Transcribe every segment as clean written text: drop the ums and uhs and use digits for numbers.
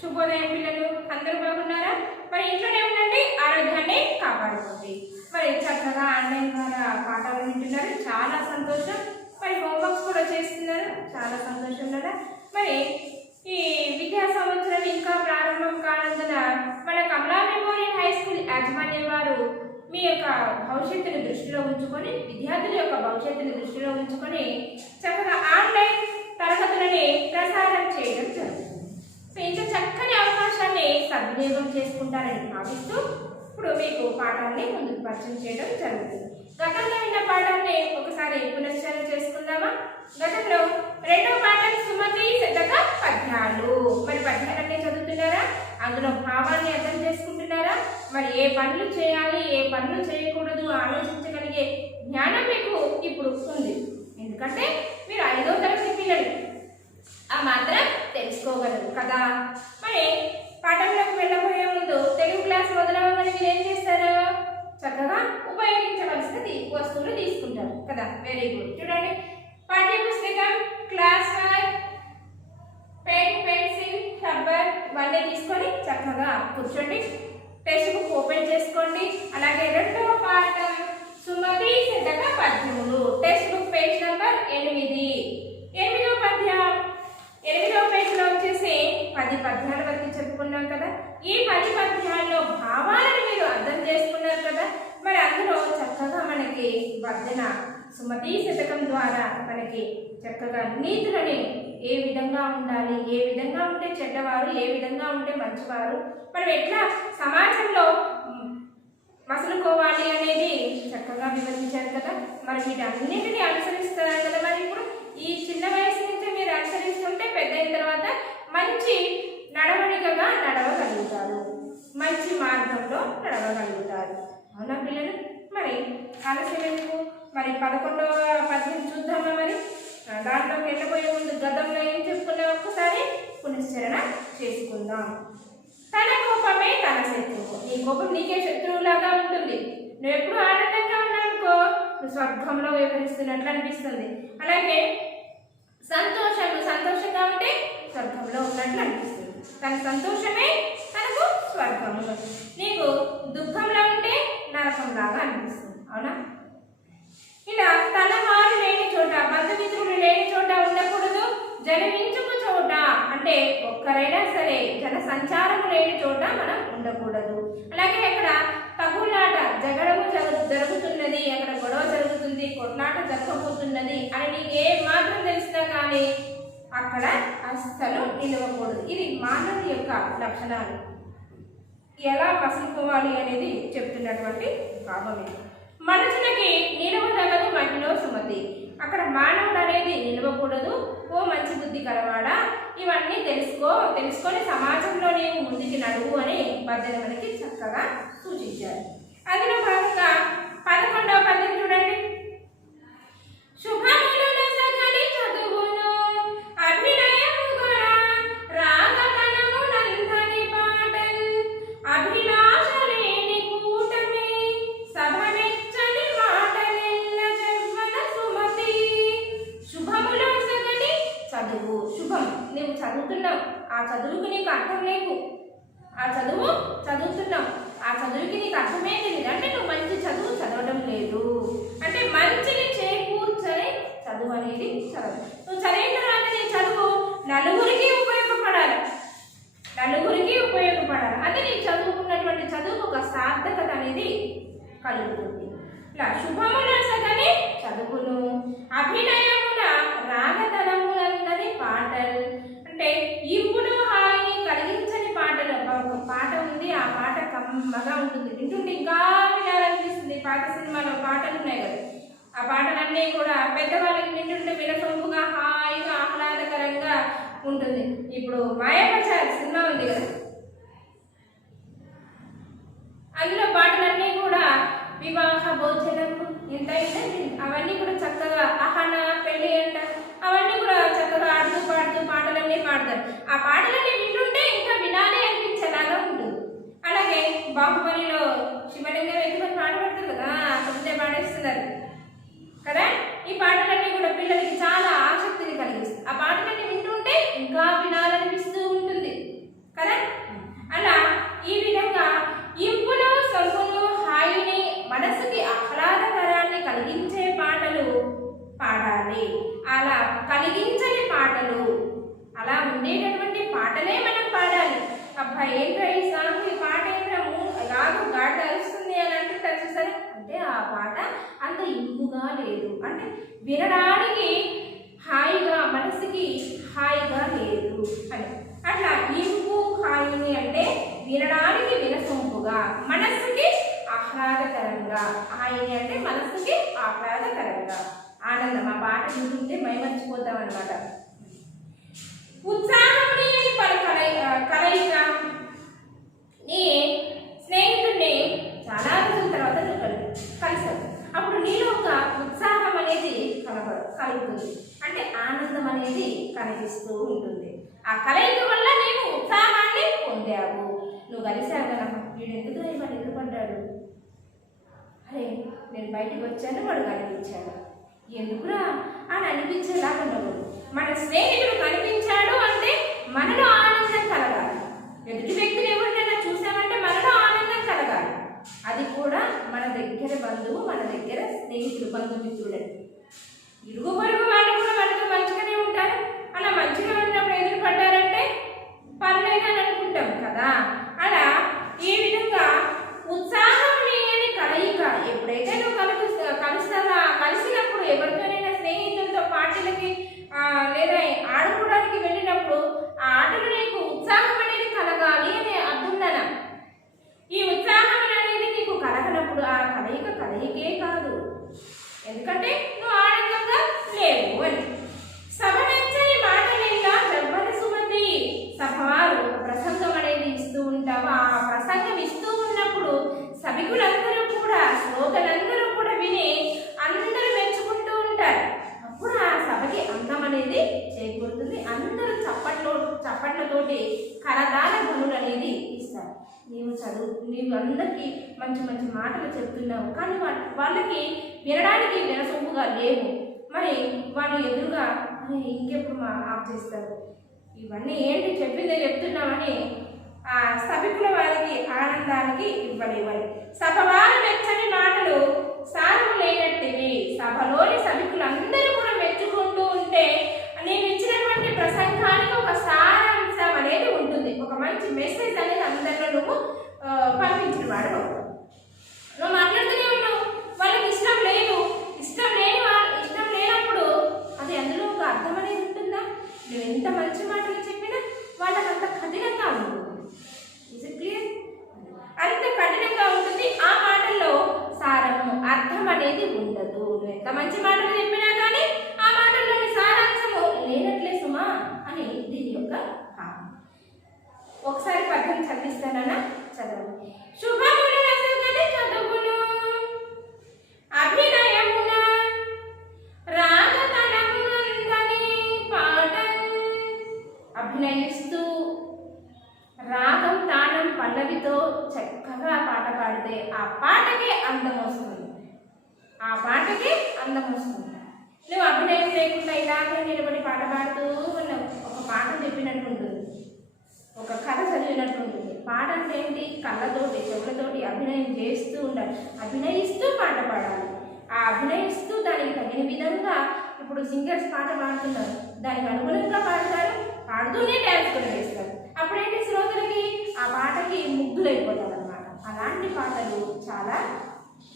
శుభోదయం పిల్లలు, అందరూ బాగున్నారా? మరి ఇంట్లోనే ఉండండి, ఆరోగ్యాన్ని కాపాడుకోండి. మరి చక్కగా ఆన్లైన్ ద్వారా పాఠాలు వింటున్నారు, చాలా సంతోషం. మరి హోంవర్క్స్ కూడా చేస్తున్నారు, చాలా సంతోషం కదా. మరి ఈ విద్యా సంవత్సరం ఇంకా ప్రారంభం కానందున మన కమలా మెమోరియల్ హై స్కూల్ యాజమాన్యం వారు మీ యొక్క భవిష్యత్తును దృష్టిలో ఉంచుకొని, విద్యార్థుల యొక్క భవిష్యత్తును దృష్టిలో ఉంచుకొని చక్కగా ఆన్లైన్ తరగతులని ప్రసారం చేయడం జరుగుతుంది. ఇంత చక్కని అవకాశాన్ని సద్వినియోగం చేసుకుంటారని భావిస్తూ ఇప్పుడు మీకు పాఠాన్ని ముందుకు పరిచయం చేయడం జరుగుతుంది. గతంలో విన్న పాఠాన్ని ఒకసారి పునశ్చరణ చేసుకుందామా? గతంలో రెండో పాఠం సుమతి శతక పద్యాలు. మరి పద్యాలన్నీ చదువుతున్నారా? అందులో భావాన్ని అర్థం చేసుకుంటున్నారా? మరి ఏ పనులు చేయాలి, ఏ పనులు చేయకూడదు ఆలోచించగలిగే జ్ఞానం మీకు ఇప్పుడు ఉంది. ఎందుకంటే మీరు 5వ తరగతి పిల్లలు, ఆ మాత్రం తెలుసుకోగలరు కదా. మరి పాఠంలోకి వెళ్ళబోయే ముందు తెలుగు క్లాస్ మొదలవగానే మీరు ఏం చేస్తారు? చక్కగా ఉపయోగించవలసిన వస్తువులు తీసుకుంటారు కదా. Very good. చూడండి, పాఠ్య పుస్తకం, క్లాస్ 5, పెన్, పెన్సిల్, రబ్బర్ ఇవన్నీ తీసుకొని చక్కగా కూర్చోండి. టెక్స్ట్ బుక్ ఓపెన్ చేసుకోండి. అలాగే రెండవ పాఠం సుమతి శతక పద్యములు, టెక్స్ట్ బుక్ పేజ్ నంబర్ 8. 8వ పద్యం 8వ పేజీలో వచ్చేసి 10 పద్యాల వరకు చెప్పుకున్నాం కదా. ఈ 10 పద్యాల్లో భావాలను మీరు అర్థం చేసుకున్నారు కదా. మరి అందులో చక్కగా మనకి వర్ధన సుమతి శతకం ద్వారా మనకి చక్కగా నీతులని ఏ విధంగా ఉండాలి, ఏ విధంగా ఉంటే చెడ్డవారు, ఏ విధంగా ఉంటే మంచివారు, మనం ఎట్లా సమాజంలో మసలుకోవాలి అనేది చక్కగా వివరించారు కదా. మరి వీటన్నిటిని అనుసరిస్తారు కదా. మరి ఇప్పుడు ఈ చిన్న వయసు నుంచి మీరు అనుసరిస్తుంటే పెద్ద అయిన తర్వాత మంచి నడవడికగా నడవగలుగుతారు, మంచి మార్గంలో నడవగలుగుతారు. అవునా పిల్లలు? మరి ఆలస్యం ఎందుకు? మరి 11వ పద్యం చూద్దామా? మరి దాంట్లోకి వెళ్ళబోయే ముందు గతంలో ఏం చెప్పుకున్నాం ఒక్కసారి పునశ్చరణ చేసుకుందాం. తన కోపమే తన శత్రువు. నీ కోపం నీకే శత్రువులాగా ఉంటుంది. నువ్వు ఎప్పుడు ఆనందంగా ఉన్నానుకో నువ్వు స్వర్గంలో వ్యవహరిస్తున్నట్లు అనిపిస్తుంది. అలాగే సంతోషంగా ఉంటే స్వర్గంలో ఉన్నట్లు అనిపిస్తుంది. తన సంతోషమే తనకు స్వర్గము. నీకు దుఃఖంలో ఉంటే నరకంలాగా అనిపిస్తుంది. అవునా? ఇలా తన వారు లేని చోట, బంధుమిత్రులు లేని చోట ఉండకూడదు. జనమించుకు చోట అంటే ఒక్కరైనా సరే జన సంచారము లేని చోట మనం ఉండకూడదు. అలాగే అక్కడ తగులాట, జగడము జరుగుతున్నది, అక్కడ గొడవ జరుగుతుంది, కొట్లాట జరగబోతున్నది అని నీకు ఏ మాత్రం తెలిసినా కానీ అక్కడ అస్సలు నిలవకూడదు. ఇది మానవుని యొక్క లక్షణాలు. ఎలా మసులుకోవాలి అనేది చెప్తున్నటువంటి భావం ఇది. మనుషులకి నిలవదగదు మహిళ సుమతి. అక్కడ మానవుడు అనేది నిలవకూడదు. ఓ మంచి బుద్ధి కలవాడా, ఇవన్నీ తెలుసుకొని సమాజంలో నేను ముందుకి నడువు అని బద్దెన మనకి చక్కగా సూచించారు. అందులో భాగంగా 11వ పద్యం చూడండి. శుభములు నొసగని చదువును అభినయముగా రాగతనము నందని పాటల్ అభిలాష లేని కూటమి సభమెచ్చని మాటలెల్ల జవ్వన సుమతి. శుభములు నొసగని చదువు. శుభం, నువ్వు చదువుతున్నావు, ఆ చదువుకు నీకు అర్థం లేవు. ఆ చదువు చదువుతున్నావు, ఆ చదువుకి నీకు అర్థమే తెలియదు అంటే నువ్వు మంచి చదువు చదవడం లేదు. అంటే మంచిని చేకూర్చని చదువు అనేది చదవదు. నువ్వు చదివిన తర్వాత నీ చదువు నలుగురికి ఉపయోగపడాలి, అంటే నీ చదువుకున్నటువంటి చదువుకు ఒక సార్థకత అనేది కలుగుతుంది. ఇలా శుభమున సగని చదువును అభినయమున రాగతనములందని పాటలు అంటే ఇంపును హాయిని కలిగించని పాటలు. ఒక పాట ఉంది, ఆ పాట కమ్మగా ఉంటుంది, వింటుంటే ఇంకా వినాలనిపిస్తుంది. పాత సినిమాలో పాటలు ఉన్నాయి కదా, ఆ పాటలన్నీ కూడా పెద్దవాళ్ళకి వింటుంటే వినసొంపుగా హాయిగా ఆహ్లాదకరంగా ఉంటుంది. ఇప్పుడు మాయాబజార్ సినిమా ఉంది కదా, అందులో పాటలన్నీ కూడా వివాహ భోజనము ఎంత అవన్నీ కూడా చక్కగా అహన పెళ్ళి అంట అవన్నీ కూడా చక్కగా ఆడుతూ పాడుతూ పాటలన్నీ పాడతారు. ఆ పాటలన్నీ వింటుంటే ఇంకా వినాలి అనిపించేలాగా ఉంటుంది. అలాగే బాహుబలిలో శివలింగం ఎత్తుకొని పాట పడతారు కదా, ముందే పాడేస్తున్నారు కదా. ఈ పాటలన్నీ కూడా పిల్లలకి చాలా ఆసక్తిని కలిగిస్తుంది. ఆ పాటలన్నీ వింటుంటే ఇంకా వినాలనిపిస్తూ ఉంటుంది కదా. మాటలు పాడాలి. అలా కలిగించని పాటలు, అలా ఉండేటటువంటి పాటలే మనం పాడాలి. అబ్బా ఏంట్రా ఈ సాంగ్, ఈ పాట ఏంట్రా రాదు గాడి అరుస్తుంది అని అంటుంటారు చూసారా, అంటే ఆ పాట అంత ఇంపుగా లేదు, అంటే వినడానికి హాయిగా, మనసుకి హాయిగా లేదు అని. అట్లా ఇంపు హాయిని అంటే వినడానికి వినసొంపుగా, మనస్సుకి ఆహ్లాదకరంగా. హాయిని అంటే మనస్సుకి ఆహ్లాదకరంగా, ఆనందం. ఆ పాట వింటుంటే మైమర్చిపోతాం అనమాట. ఉత్సాహం లేని కలయిక. నీ స్నేహితుడిని చాలా రోజుల తర్వాత కలిసావు, అప్పుడు నీలో ఒక ఉత్సాహం అనేది కలుగుతుంది, అంటే ఆనందం అనేది కనిపిస్తూ ఉంటుంది. ఆ కలయిక వల్ల నీవు ఉత్సాహాన్ని పొందావు. నువ్వు కలిసావు కదా, వీడు ఎందుకు వాడు ఎదురుపడ్డాడు, అరే నేను బయటకు వచ్చాను వాడు కనిపించాడు, ఎందుకురా అని అనిపించేలాగా ఉండవు. మన స్నేహితుడు కనిపించాడు అంటే మనలో ఆనందం కలగాలి. ఎదుటి వ్యక్తిని ఎవరినైనా చూసామంటే మనలో ఆనందం కలగాలి. అది కూడా మన దగ్గర బంధువు, మన దగ్గర స్నేహితుడు, బంధుమిత్రుడే. ఇరుగు పొరుగు వాళ్ళు కూడా మనతో మంచిగానే ఉంటారు. అలా మంచిగా ఉన్నప్పుడు ఎదురు పడ్డారంటే పర్లేదని అనుకుంటాం కదా. అలా ఈ విధంగా ఉత్సాహం లేని కలయిక. ఎప్పుడైతే నువ్వు కలుస్తావా, కలిసినప్పుడు ఎవరితోనైనా స్నేహితులతో పార్టీలకి లేదా ఆడుకోవడానికి వెళ్ళినప్పుడు ఆ ఆటలు నీకు ఉత్సాహం అనేది కలగాలి అని అర్థం. ఈ ఉత్సాహం అనేది నీకు కలగనప్పుడు ఆ కలయికే కాదు, ఎందుకంటే నువ్వు ఆనందంగా లేవు అని. సభ మెచ్చని మాటలేక జబ్బన సుమతి. సభవారు ఒక ప్రసంగం అనేది ఇస్తూ ఉంటావు. ఆ ప్రసంగం ఇస్తూ ఉన్నప్పుడు సభికులందరూ కూడా, శ్రోతలందరూ కూడా విని అందరూ మెచ్చుకుంటూ ఉంటారు. అప్పుడు ఆ సభకి అందం అనేది చేకూరుతుంది. అందరూ చప్పట్లతోటి కరదాల ధ్వనులు అనేది ఇస్తారు. నీవు అందరికీ మంచి మంచి మాటలు చెప్తున్నావు, కానీ వాళ్ళకి వినడానికి వినసొంపుగా లేవు. మరి వాళ్ళు ఎదురుగా ఇంకెప్పుడు ఆఫ్ చేస్తారు, ఇవన్నీ ఏంటి చెప్పిందే చెప్తున్నామని ఆ సభికుల వారికి ఆనందానికి ఇవ్వలేవని. సభవారు మెచ్చని మాటలు సారము లేనట్టివి. సభలోని సభికులందరూ కూడా మెచ్చుకుంటూ ఉంటే నేను ఇచ్చినటువంటి ప్రసంగానికి ఒక సారాంశం అనేది ఉంటుంది, ఒక మంచి మెసేజ్ అనేది అందరిలో నువ్వు పంపించిన వాడు. నువ్వు మాట్లాడుతూనే ఉన్నావు, వాళ్ళకి ఇష్టం లేదు. ఇష్టం లేనప్పుడు అది అందులో ఒక అర్థం అనేది ఉంటుందా? నువ్వు ఎంత మంచి మాటలు చెప్పినా వాళ్ళకి అంత కఠినంగా ఉంటుంది. Is it clear? అంత కఠినంగా ఉంటుంది. ఆ మాటల్లో సారము, అర్థం అనేది ఉండదు. నువ్వు ఎంత మంచి మాటలు చెప్పినా కానీ ఆ మాటల్లోని సారాంశము లేనట్లే సుమా అని దీని యొక్క భావం. ఒకసారి పద్యం చదివిస్తానన్నా, చదవండి. శుభములు నసగని చదువును అభినయమున రాగతనమునందని పాటన్. అభినయిస్తూ రాగం, తాళం, పల్లవితో చక్కగా పాట పాడితే ఆ పాటకే అందం వస్తుంది, ఆ పాటకే అందం వస్తుంది. నువ్వు అభినయం లేకుండా ఇలాగే నిలబడి పాట పాడుతూ ఉన్నావు, ఒక పాట చెప్పినట్టు ఉంటుంది, ఒక కథ చదివినట్టు ఉంటుంది. పాట అంటే ఏంటి? కళ్ళతోటి, చెవులతోటి అభినయం చేస్తూ ఉండాలి, అభినయిస్తూ పాట పాడాలి. ఆ అభినయిస్తూ దానికి తగిన విధంగా, ఇప్పుడు సింగర్స్ పాట పాడుతున్నారు, దానికి అనుగుణంగా పాడతారు, పాడుతూనే డ్యాన్స్ కూడా వేస్తారు. అప్పుడేంటి శ్రోతలకి ఆ పాటకి ముగ్ధులైపోతారు అన్నమాట. అలాంటి పాటలు చాలా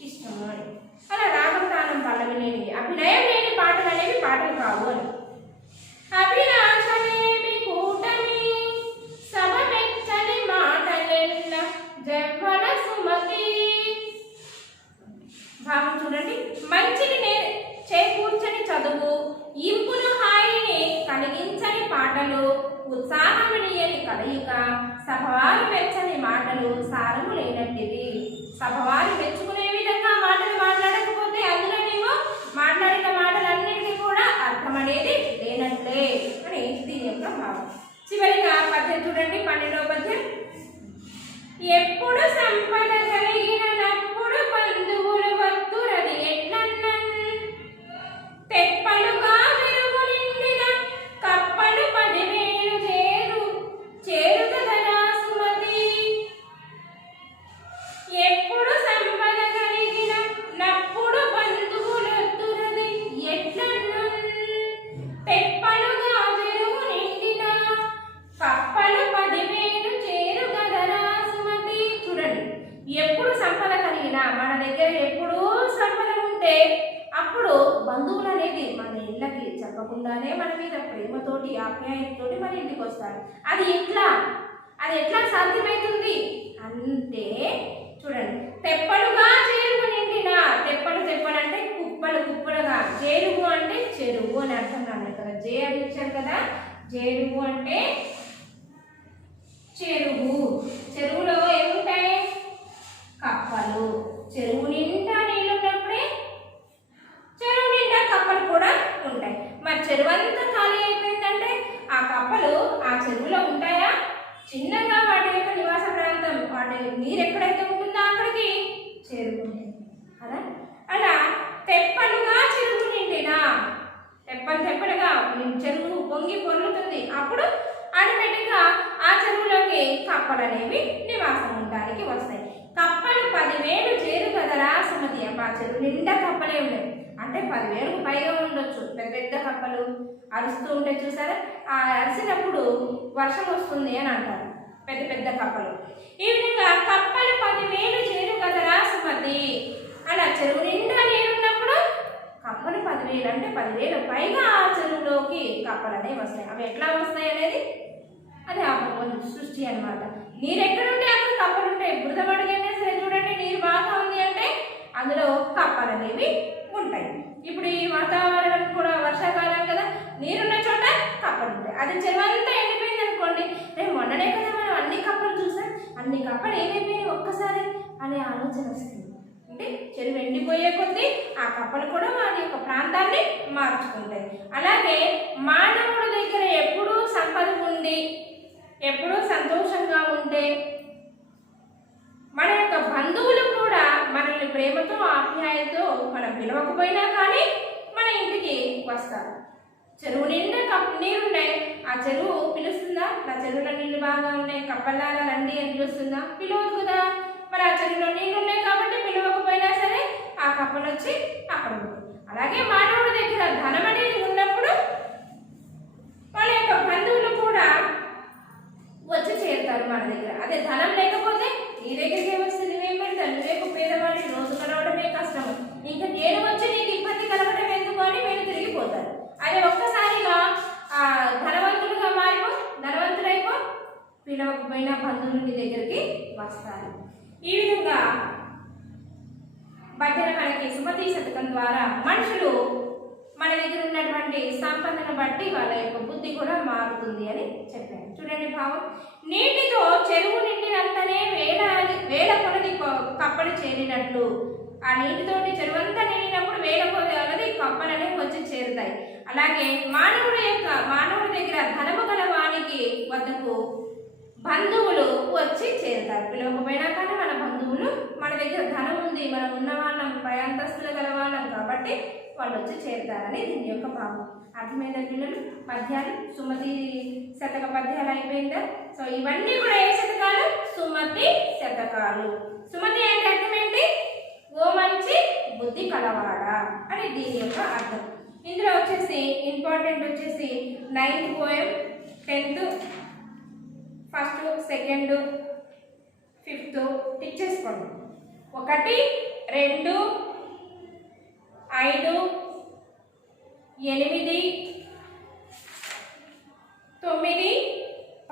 ఇష్టము అని. అలా రాగం, తానం, పల్లవి లేనివి, అభినయం లేని పాటలు అనేవి పాటలు కావు అని. అభిలాషలేమి కూటమి సభ మెచ్చని మాటలెల్ల జవ్వన సుమతి. భావం చూడండి. మంచిని చేకూర్చని చదువు, ఇంపును హాయిని కలిగించని పాటలు, ఉత్సాహమనియని కలయిక, సభవారు మెచ్చని మాటలు సారము లేనట్టిది. సభవారు మెచ్చుకునే విధంగా మాటలు మాట్లాడకపోతే అందులో నీవు మాట్లాడిన మాటలన్నిటికీ కూడా అర్థం అనేది లేనట్లే అని దీని యొక్క భావం. చివరిగా పద్యం చూడండి, 12వ పద్యం. ఎప్పుడు సంపద కలిగినప్పుడు బంధువులు వత్తురది ఎట్లన్నన్, తెప్పలుగా వెలుగు నిండిన కప్పలు 10,000 చేరుకదనా సుమతి. ఎప్పుడు సంపద కలిగిన నప్పుడు బంధువులు అనేది మన ఇళ్ళకి చెప్పకుండానే మన మీద ప్రేమతోటి ఆప్యాయతతోటి మన ఇంటికి వస్తారు. అది ఎట్లా సాధ్యమవుతుంది అంటే చూడండి, తెప్పలుగా చేరువు నిండిన, తెప్పలు అంటే కుప్పలుగా, చేరువు అంటే చెరువు అని అర్థం అన్నారు కదా, జే అని ఇచ్చారు కదా, చేరువు అంటే చెరువు. చెరువులో ఏముంటాయి? కప్పలు. చెరువు నిండా నీళ్ళు ఉన్నప్పుడే చెరువు నిండా కప్పలు కూడా ఉంటాయి. మరి చెరువు అంతా ఖాళీ అయిపోయిందంటే ఆ కప్పలు ఆ చెరువులో ఉంటాయా? చిన్నగా వాటి యొక్క నివాస ప్రాంతం, వాటి నీరు ఎక్కడైతే ఉంటుందో అక్కడికి చేరుకుంటుంది కదా. అలా తెప్పలుగా చెరువు నిండినా, తెప్పలుగా చెరువు పొంగి పొర్లుతుంది. అప్పుడు ఆటోమేటిక్గా ఆ చెరువులోకి కప్పలు అనేవి నివాసం ఉండడానికి వస్తాయి. కప్పలు 10,000 చేరు కదరా సుమతి. ఆ చెరువు నిండా కప్పలే ఉన్నాయి అంటే 10,000కు పైగా ఉండొచ్చు. పెద్ద కప్పలు అరుస్తూ ఉంటే చూసారా, ఆ అరిసినప్పుడు వర్షం వస్తుంది అని అంటారు పెద్ద కప్పలు. ఈ విధంగా కప్పలు 10,000 చేరు కదరా సుమతి. అలా చెరువు నిండా నీరున్నప్పుడు కప్పలు 10,000 అంటే 10,000 పైగా ఆ చెరువులోకి కప్పలు అనేవి వస్తాయి. అవి ఎట్లా వస్తాయి అనేది అది ఆ సృష్టి అనమాట. నీరు ఎక్కడుంటే అక్కడ కప్పలు ఉంటాయి. బురద మడిగైనా సరే చూడండి, నీరు బాగా ఉంది అంటే అందులో కప్పలు అనేవి ఉంటాయి. ఇప్పుడు ఈ వాతావరణం కూడా వర్షాకాలం కదా, నీరున్న చోట కప్పలు ఉంటాయి. అది చెరువంతా ఎండిపోయింది అనుకోండి, రేపు మొన్ననే కదా మనం అన్ని కప్పలు చూసాం, అన్ని కప్పలు ఏమైపోయినాయి ఒక్కసారి అనే ఆలోచన వస్తుంది. అంటే చెరువు ఎండిపోయే కొద్దీ ఆ కప్పలు కూడా వాటి యొక్క ప్రాంతాన్ని మార్చుకుంటాయి. అలాగే మానవుడి దగ్గర ఎప్పుడూ సంపద ఉండి ఎప్పుడూ సంతోషంగా ఉంటే మన యొక్క బంధువులు కూడా మనల్ని ప్రేమతో ఆప్యాయతో మనం పిలవకపోయినా కానీ మన ఇంటికి వస్తారు. చెరువు నిండా నీరున్నాయి, ఆ చెరువు పిలుస్తుందా? నా చెరువులో నీళ్ళు బాగా ఉన్నాయి, కప్పల్లాగా రండి అని పిలుస్తుందా? పిలవదు కదా. మరి ఆ చెరువులో నీళ్ళు ఉన్నాయి కాబట్టి పిలవకపోయినా సరే ఆ కప్పలు వచ్చి అక్కడ ఉంటుంది. అలాగే మానవుడి దగ్గర ధనం అనేది ఉన్నప్పుడు వాళ్ళ యొక్క బంధువులు కూడా వచ్చి చేరుతారు మన దగ్గర. అదే ధనం లేకపోతే నీ దగ్గరికి వస్తే నువ్వేం పెడతాను? నువ్వేకు పేదవాడి, రోజు కలవడమే కష్టం, ఇంకా నేను వచ్చి నీకు ఇబ్బంది కలవడం ఎందుకు అని మీరు తిరిగిపోతారు. అదే ఒక్కసారిగా ధనవంతులైపో పిలవకపోయినా బంధువులు నీ దగ్గరికి వస్తారు. ఈ విధంగా భజన మనకి సుమతి శతకం ద్వారా మనుషులు మన దగ్గర ఉన్నటువంటి సంపదను బట్టి వాళ్ళ యొక్క బుద్ధి కూడా మారుతుంది అని చెప్పాను. చూడండి భావం, నీటితో చెరువు నిండినంతనే వేల కొలది కప్పలు చేరినట్లు. ఆ నీటితోటి చెరువంతా నిండినప్పుడు వేల కొలది కప్పలనే వచ్చి చేరుతాయి. అలాగే మానవుడి దగ్గర ధనము గల వానికి వద్దకు బంధువులు వచ్చి చేరుతారు. పిలవకపోయినా కానీ మన బంధువులు, మన దగ్గర ధనం ఉంది, మనం ఉన్నవాళ్ళం, పై అంతస్తులు గల వాళ్ళం కాబట్టి వాళ్ళు వచ్చి చేరుతారని దీని యొక్క భావం. అర్థమైన పిల్లలు, పద్యాలు సుమతి శతక పద్యాలు అయిపోయిందా? సో ఇవన్నీ కూడా ఏ శతకాలు? సుమతి శతకాలు. సుమతి అంటే అర్థం ఏంటి? ఓ మంచి బుద్ధి కలవాడా అని దీని యొక్క అర్థం. ఇందులో వచ్చేసి ఇంపార్టెంట్ వచ్చేసి 9th poem, 10th, 1st, 2nd, 5th tick చేసుకోండి. 1, 2, 5, 8, 9,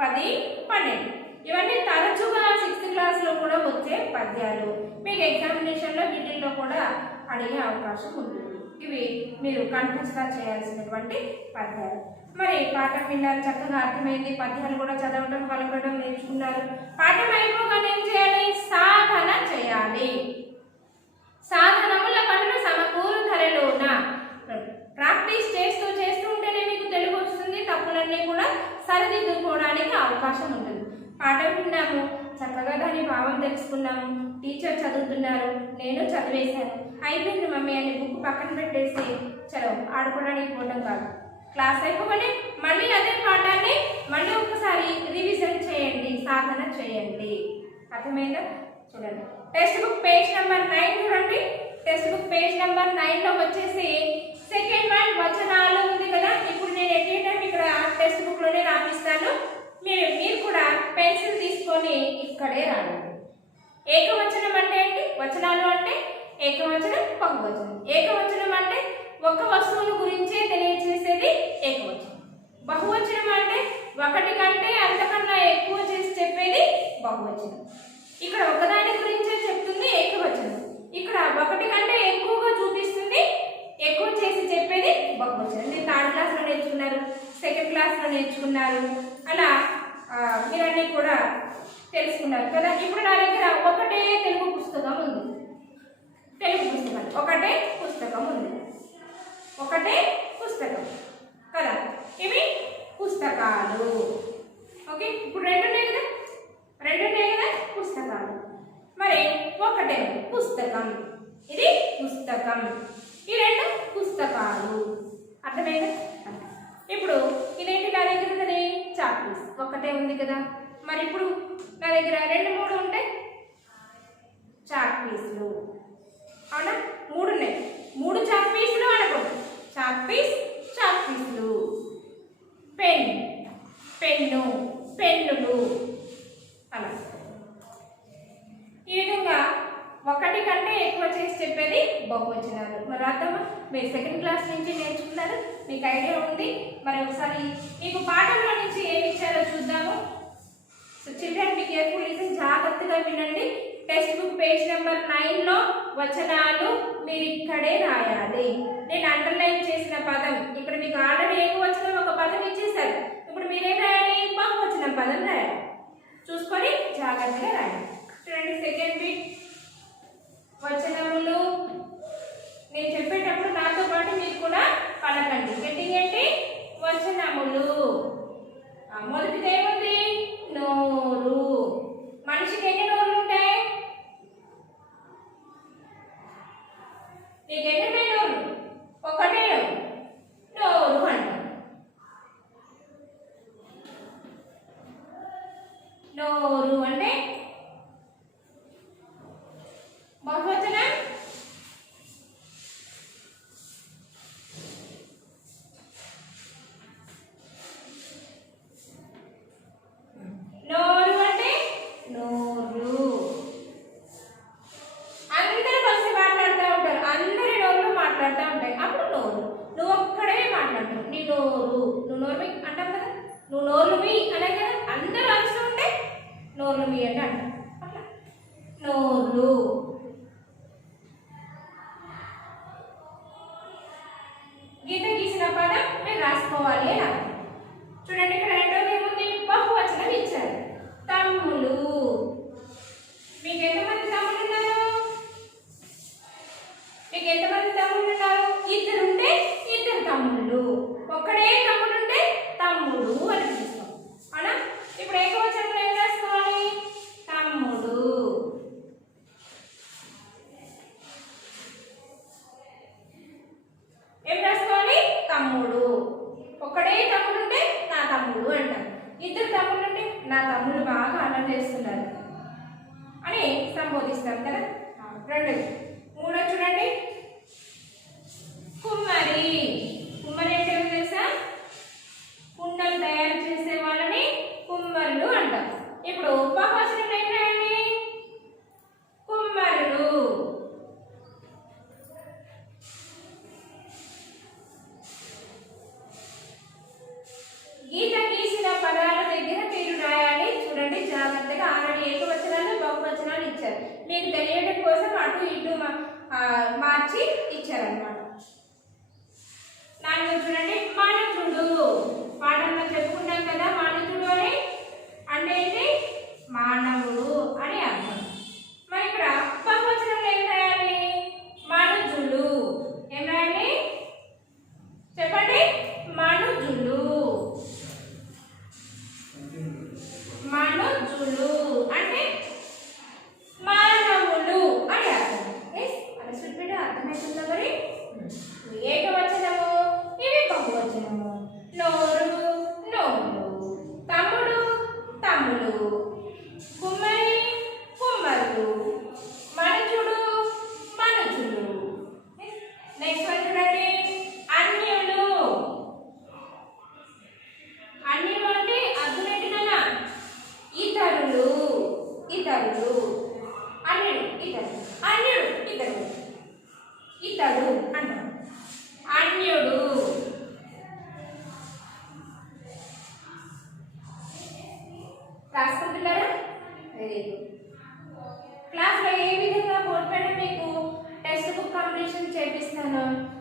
10, 12 ఇవన్నీ తరచుగా 6th క్లాస్లో కూడా వచ్చే పద్యాలు. మీకు ఎగ్జామినేషన్లో వీటిల్లో కూడా అడిగే అవకాశం ఉంటుంది. ఇవి మీరు కంఠస్థ చేయాల్సినటువంటి పద్యాలు. మరి పాఠం విన్నారు, చక్కగా అర్థమైంది, పద్యాలు కూడా చదవడం పలకడం నేర్చుకున్నారు. పాఠం అయిపోగానే ఏం చేయాలి? సాధన చేయాలి. సాధనముల పనులు సమకూరు ధరలోన. ప్రాక్టీస్ చేస్తూ ఉంటేనే మీకు తెలుగు వస్తుంది. తప్పులన్నీ కూడా సరిదిద్దుకోవడానికి అవకాశం ఉంటుంది. పాఠం విన్నాము, చక్కగా దాని భావం తెలుసుకున్నాము, టీచర్ చదువుతున్నారు, నేను చదివేశాను, అయిపోయింది మమ్మీ అని బుక్ పక్కన పెట్టేసి చలో ఆడుకోవడానికి పోవడం కాదు. క్లాస్ అయిపోగానే మళ్ళీ అదే పాఠాన్ని మళ్ళీ ఒకసారి రివిజన్ చేయండి, సాధన చేయండి. అర్థమైందా? చూడండి, టెక్స్ట్ బుక్ పేజ్ నెంబర్ 9 చూడండి. టెక్స్ట్ బుక్ పేజ్ నెంబర్ 9లో వచ్చేసి సెకండ్ వన్ వచనాలు ఉంది కదా. ఇప్పుడు నేను ఎట్లా ఇక్కడ టెక్స్ట్ బుక్లోనే రాపిస్తాను, మీరు కూడా పెన్సిల్ తీసుకొని ఇక్కడే రాయండి. ఏకవచనం అంటే ఏంటి? వచనాలు అంటే ఏకవచనం, బహువచనం. ఏకవచనం అంటే ఒక బహువచనం అంటే ఒకటి కంటే అంతకన్నా ఎక్కువ చేసి చెప్పేది బహువచనం. ఇక్కడ ఒకదాని గురించే చెప్తుంది ఏకవచనం. ఇక్కడ ఒకటి కంటే ఎక్కువగా చూపిస్తుంది, ఎక్కువ చేసి చెప్పేది బహువచనం. మీరు థర్డ్ క్లాస్లో నేర్చుకున్నారు, సెకండ్ క్లాస్లో నేర్చుకున్నారు, అలా మీరన్నీ కూడా తెలుసుకున్నారు కదా. ఇప్పుడు నా దగ్గర ఒకటే తెలుగు పుస్తకం ఉంది, ఒకటే పుస్తకం ఉంది, ఒకటే పుస్తకం కదా. ఇవి పుస్తకాలు. ఓకే, ఇప్పుడు రెండు ఉన్నాయి కదా పుస్తకాలు. మరి ఒకటే పుస్తకం, ఇది పుస్తకం, ఈ రెండు పుస్తకాలు. అర్థమైందా? ఇప్పుడు ఇదేంటి నా దగ్గర ఉన్నది చాక్ పీస్, ఒకటే ఉంది కదా. మరి ఇప్పుడు నా దగ్గర 2, 3 ఉంటాయి చాక్ పీసులు. అవునా? 3 ఉన్నాయి, 3 చాక్ పీసులు అనుకోండి. చాక్ పీసులు, పెన్, పెన్ను, పెన్నులు, అలా. ఈ విధంగా ఒకటి కంటే ఎక్కువ చేసి చెప్పేది బహువచనాలు. మరి అర్థమా? మీరు సెకండ్ క్లాస్ నుంచి నేర్చుకున్నారు, మీకు ఐడియా ఉంది. మరి ఒకసారి మీకు పాఠంలో నుంచి ఏమి ఇచ్చారో చూద్దాము. So children be careful, listen, జాగ్రత్తగా వినండి. టెక్స్ట్ బుక్ పేజ్ నెంబర్ 9లో వచనాలు మీరు ఇక్కడే రాయాలి. నేను అండర్లైన్ చేసిన పదం ఇక్కడ మీకు ఆల్రెడీ ఏకవచనం ఒక పదం ఇచ్చేసారు. ఇప్పుడు మీరేం రాయాలి? బహువచనం పదం రాయాలి. చూసుకొని జాగ్రత్తగా రాయాలి. చూడండి, సెకండ్ బిట్ వచనములు. నేను చెప్పేటప్పుడు నాతో పాటు మీరు కూడా పలకండి. ఏంటి వచనములు. మొదటిది ఏముంది? నోరు. మనిషికి ఎన్ని నోర్లు ఉంటాయి? నీకు ఎన్ని ఉన్నాయి నోర్లు? ఒకటే నోరు అంటారు. నోరు అంటే బహువచనం. నోరు అంటే నోరు. అందరూ కలిసి మాట్లాడుతూ ఉంటారు, అందరి నోర్లు మాట్లాడుతూ ఉంటాయి, అప్పుడు నోరు. నువ్వు ఒక్కడే మాట్లాడుతావు, నీ నోరు. నువ్వు నోరు మీ అంటాం కదా, నువ్వు నోర్లు మీ అనే కదా. అందరూ అరుస్తూ ఉంటే నోర్లు మీ అంటే అంటారు. అట్లా నోరు. గీత గీసిన పదం మీరు రాసుకోవాలి అని అర్థం. చూడండి, ఇక్కడ రెండోది ఏముంది? బహువచనం ఇచ్చారు. తమ్ములు. మీకు ఎంతమంది తమ్ముళ్ళు ఉన్నారు? ఇద్దరు ఉంటే ఇద్దరు తమ్ముళ్ళు. ఒక్కడే తమ్ముడు ఉంటే తమ్ముడు అని పిలుస్తాం. అవునా? ఇప్పుడు ఏకవచనంలో ఏం రాసుకోవాలి? తమ్ముడు. ఏం రాసుకోవాలి? తమ్ముడు. ఒక్కడే తమ్ముడు ఉంటే నా తమ్ముడు అంటారు. ఇద్దరు తమ్ముళ్ళు ఉంటే నా తమ్ముళ్ళు బాగా అన్నం చేస్తున్నారు అని సంబోధిస్తాం కదా. రెండోది. మూడో చూడండి, కుమ్మరి. కుమ్మరి అంటే ఏమి తెలుసా? కుండలు తయారు చేసే వాళ్ళని కుమ్మరులు అంటారు. ఇప్పుడు బహువచనం ఏం రాయండి? కుమ్మరులు. గీత గీసిన పదాల దగ్గర మీరు రాయాలి. చూడండి జాగ్రత్తగా. ఆల్రెడీ ఏకవచనాలు బహువచనాలు ఇచ్చారు. మీకు తెలియడం కోసం అటు ఇటు మార్చి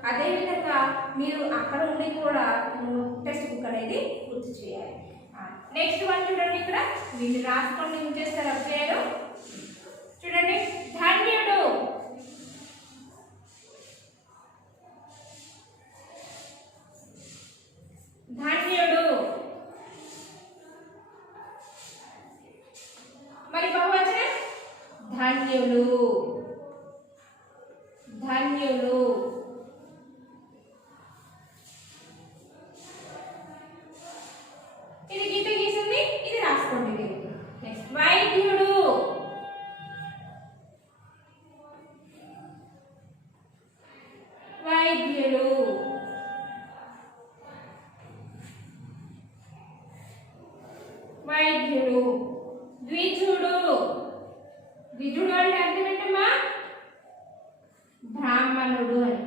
అదేవిధంగా మీరు అక్కడ ఉండి కూడా టెక్స్ట్ బుక్ అనేది పూర్తి చేయాలి. నెక్స్ట్ వన్ చూడండి, ఇక్కడ వీళ్ళు రాసుకోండి, ఉంచేస్తారు అభ్యయనం. చూడండి, ధన్యుడు. ధన్యుడు మరి బహువచనం ధన్యులు. ధన్యులు. ఇది గీత గీసింది, ఇది రాసుకోండి. నెక్స్ట్ వైద్యుడు. వైద్యులు. వైద్యుడు. ద్విజుడు. ద్విజుడు అంటే అర్థం ఏంటమ్మా? బ్రాహ్మణుడు అని.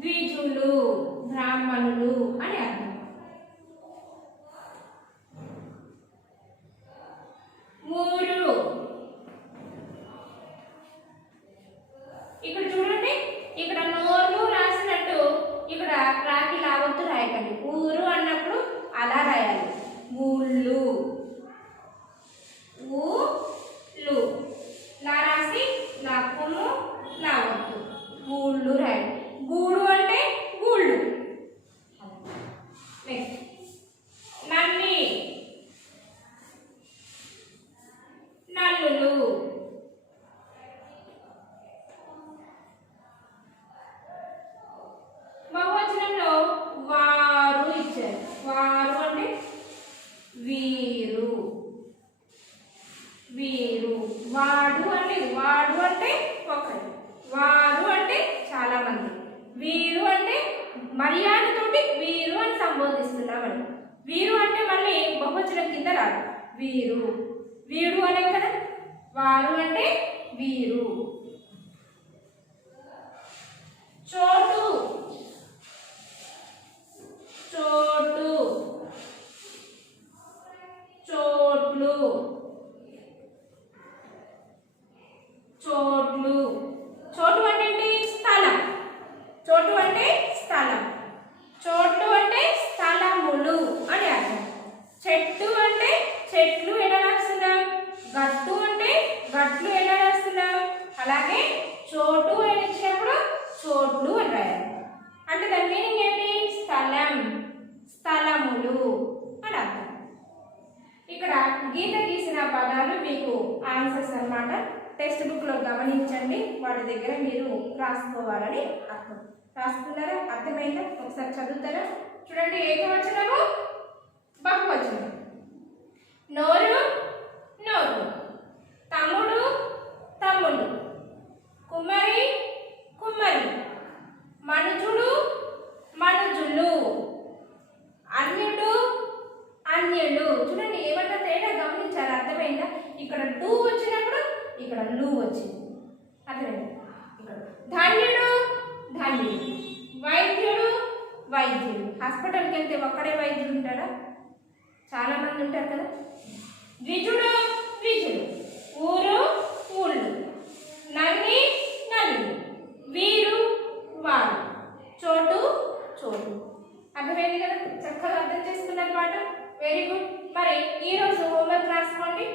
ద్విజులు బ్రాహ్మణులు అని అర్థం. ఊరు. ఇక్కడ చూడండి, ఇక్కడ నోర్లు రాసినట్టు ఇక్కడ రాకి లావత్తు రాయకండి. ఊరు అన్నప్పుడు అలా రాయాలి. ఊళ్ళు. ఊళ్ళు లా రాసి లాక్కుము లావత్తు ఊళ్ళు రాయాలి. గూడు అంటే గూళ్ళు. నెక్స్ట్ నల్లి. నల్లులు. బహువచనంలో వారు ఇచ్చారు. వారు అంటే వీరు. వీరు. వాడు అంటే వాడు అంటే ఒకరు. వారు అంటే చాలా మంది. వీరు అంటే మర్యాదతోటి వీరు అని సంబోధిస్తున్నామని. వీరు అంటే మళ్ళీ బహువచనం కింద రాదు. వీరు. వీడు అనే కదా. వారు అంటే వీరు. చోటు. చోటు. చోట్లు. చోట్లు. చోటు అంటే ఏంటి? స్థలం. చోటు అంటే స్థలం. చోట్లు అంటే స్థలములు అని అర్థం. చెట్టు అంటే చెట్లు ఎలా రాస్తున్నాం? గట్టు అంటే గట్లు ఎలా రాస్తున్నాం? అలాగే చోటు అని ఇచ్చినప్పుడు చోట్లు అని రాయాలి. అంటే దాని మీనింగ్ ఏంటి? స్థలం, స్థలములు అని అర్థం. ఇక్కడ గీత గీసిన పదాలు మీకు ఆన్సర్స్ అన్నమాట. టెక్స్ట్ బుక్ లో గమనించండి, వాటి దగ్గర మీరు రాసుకోవాలని అర్థం. రాసుకున్నారా? అర్థమైందా? ఒకసారి చదువుతారా? చూడండి, ఏకవచనము బహువచనం. నోరు నోరు. తమ్ముడు తమ్ముడు. కుమ్మరి కుమ్మరి. మనుజుడు మనుజులు. అన్యుడు అన్యులు. చూడండి, ఏమన్నా తేడా గమనించాలి. అర్థమైందా? ఇక్కడ టూ వచ్చినప్పుడు ఇక్కడ లు వచ్చింది. అర్థమైందా? ఇక్కడ ధన్యుడు ధన్యుడు. వైద్యుడు వైద్యుడు. హాస్పిటల్కి వెళ్తే ఒక్కడే వైద్యుడు ఉంటారా? చాలా మంది ఉంటారు కదా. ద్విజుడు ద్విజుడు. ఊరు ఊళ్ళు. నల్లి నల్లి. వీరు వారు. చోటు చోటు. అర్థమైంది కదా? చక్కగా అర్థం చేసుకున్నారు పాట. Very good. మరి ఈరోజు హోంవర్క్ రాసుకోండి.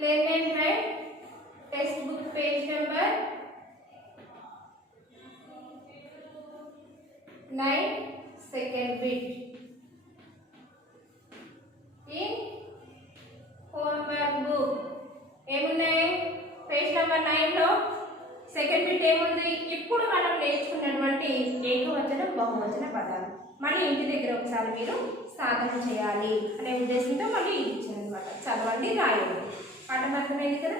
Learn and write. Textbook page number 9, second bit. In homework book ఏమున్నాయి? పేజ్ నెంబర్ 9లో సెకండ్ బిట్ ఏముంది? ఇప్పుడు మనం నేర్చుకున్నటువంటి ఏకవచన బహువచన పదాలు మళ్ళీ ఇంటి దగ్గర ఒకసారి మీరు సాధన చేయాలి అనే ఉద్దేశంతో మళ్ళీ ఇచ్చాను అనమాట. చదవండి, రాయండి. పాఠం అర్థమైంది కదా?